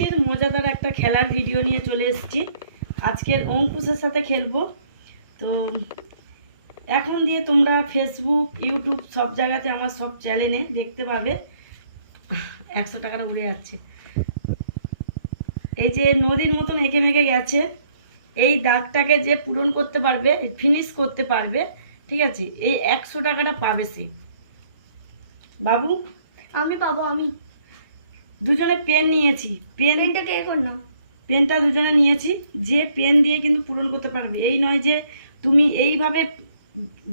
আজকের মজাদার একটা খেলার ভিডিও নিয়ে চলে এসেছি। আজকের অঙ্কুশের সাথে খেলবো। তো এখন দিয়ে তোমরা ফেসবুক, ইউটিউব সব জায়গাতে আমার সব চ্যানেলে দেখতে পাবে। 100 টাকাটা উড়ে যাচ্ছে। এই যে নদীর মতন এঁকে মেঁকে গেছে, এই দাগটাকে যে পূরণ করতে পারবে, ফিনিশ করতে পারবে, ঠিক আছে, এই 100 টাকাটা পাবে সে। বাবু আমি পাবো। আমি দুজনে পেন নিয়েছি। পেনটা কে কর না? পেনটা দুজনে নিয়েছি। যে পেন দিয়ে কিন্তু পূরণ করতে পারবে, এই নয় যে তুমি এইভাবে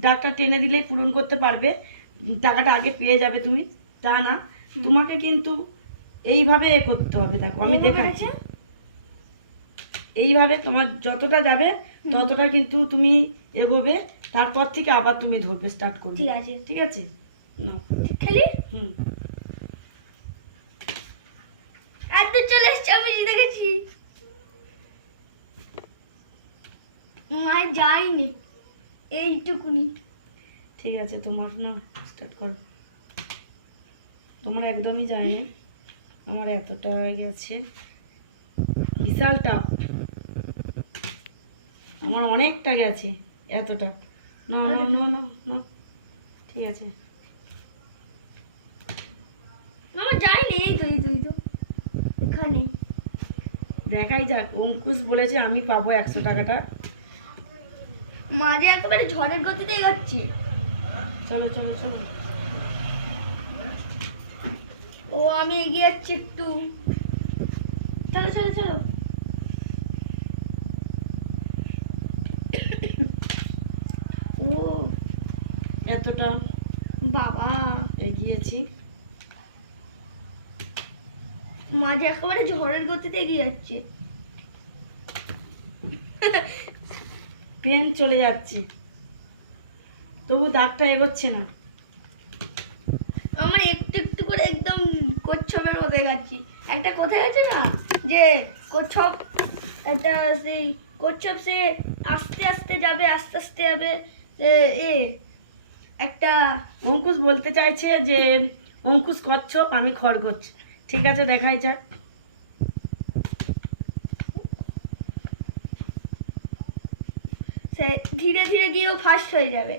দাগটা টেনে দিলেই পূরণ করতে পারবে, টাকাটা আগে পেয়ে যাবে তুমি, তা না। তোমাকে কিন্তু এইভাবে করতে হবে। দেখো আমি দেখাচ্ছি, এইভাবে তোমার যতটা যাবে ততটা কিন্তু তুমি এগোবে, তারপর থেকে আবার তুমি ধরবে, স্টার্ট করবে। ঠিক আছে, ঠিক আছে, নাও খেলি। হুম, একদম চলে এসছি, আমি জিতে গেছি। মায় যাইনি এইটুকুনি। ঠিক আছে, তোমার না স্টার্ট করো। তোমার একদমই যায়নি, আমার এতটা হয়ে গেছে, বিশাল টাফ। আমার অনেকটা গেছে, এতটা। না না না না না, ঠিক আছে। আমার যাইনি, এই তো এখানে। দেখাই যাক, অঙ্কুশ বলেছে আমি পাবো 100 টাকাটা। মাঝে একেবারে ঝড়ের গতিতে এগোচ্ছি। চলো চলো চলো। ও আমি এগিয়ে যাচ্ছি একটু। চলো চলো চলো। ও এতটা বাবা, এগিয়েছি। মাঝে একেবারে ঝড়ের গতিতে এগিয়ে যাচ্ছে। পেন চলে যাচ্ছে, তবু দাগটা এগোচ্ছে না। আমার একটু একটু করে একদম কচ্ছপের মতো এগাচ্ছি। একটা কোথায় আছে না, যে কচ্ছপ, একটা সেই কচ্ছপ সে আস্তে আস্তে যাবে, আস্তে আস্তে যাবে। এ একটা অঙ্কুশ বলতে চাইছে যে অঙ্কুশ কচ্ছপ, আমি খরগোশ। ঠিক আছে, দেখাই যাক। সে ধীরে ধীরে গিয়েও ফার্স্ট হয়ে যাবে।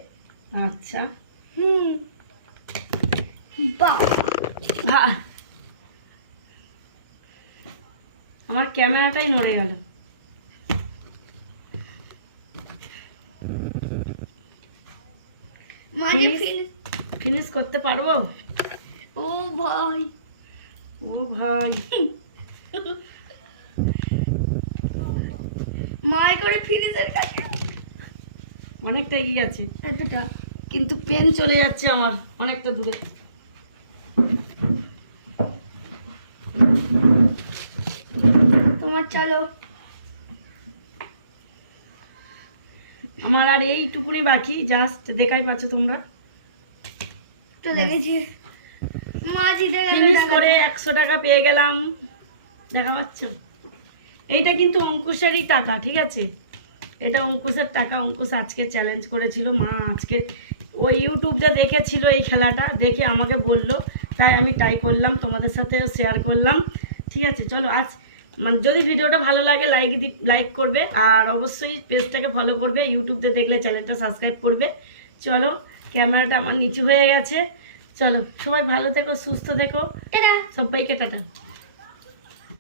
আচ্ছা, বাহ, আমার ক্যামেরাটাই নড়ে গেল। মাঝে ফিনিশ করতে পারবো? ও ভাই, ও ভাই, মায় করে ফিনিশের কাছে অনেকটা এগিয়ে গেছে, এতটা। কিন্তু পেন চলে যাচ্ছে আমার অনেকটা দূরে। তোমার চালো। আমার আর এইটুকুনি বাকি, জাস্ট দেখাই পাচ্ছ তোমরা। চলে গেছে, মা জিতে গেল। ফিনিশ করে 100 টাকা পেয়ে গেলাম, দেখা পাচ্ছ। এইটা কিন্তু অঙ্কুশেরই টাকা, ঠিক আছে, এটা অঙ্কুশের টাকা। অঙ্কুশ আজকে চ্যালেঞ্জ করেছিল, মা আজকে ও ইউটিউবটা দেখেছিল, এই খেলাটা দেখে আমাকে বললো, তাই আমি ট্রাই করলাম, তোমাদের সাথে শেয়ার করলাম। ঠিক আছে, চলো আজ মানে যদি ভিডিওটা ভালো লাগে লাইক করবে, আর অবশ্যই পেজটাকে ফলো করবে, ইউটিউবতে দেখলে চ্যানেলটা সাবস্ক্রাইব করবে। চলো, ক্যামেরাটা আমার নিচু হয়ে গেছে। চলো, সবাই ভালো থেকো, সুস্থ থেকো, টাটা। সবাইকে টাটা।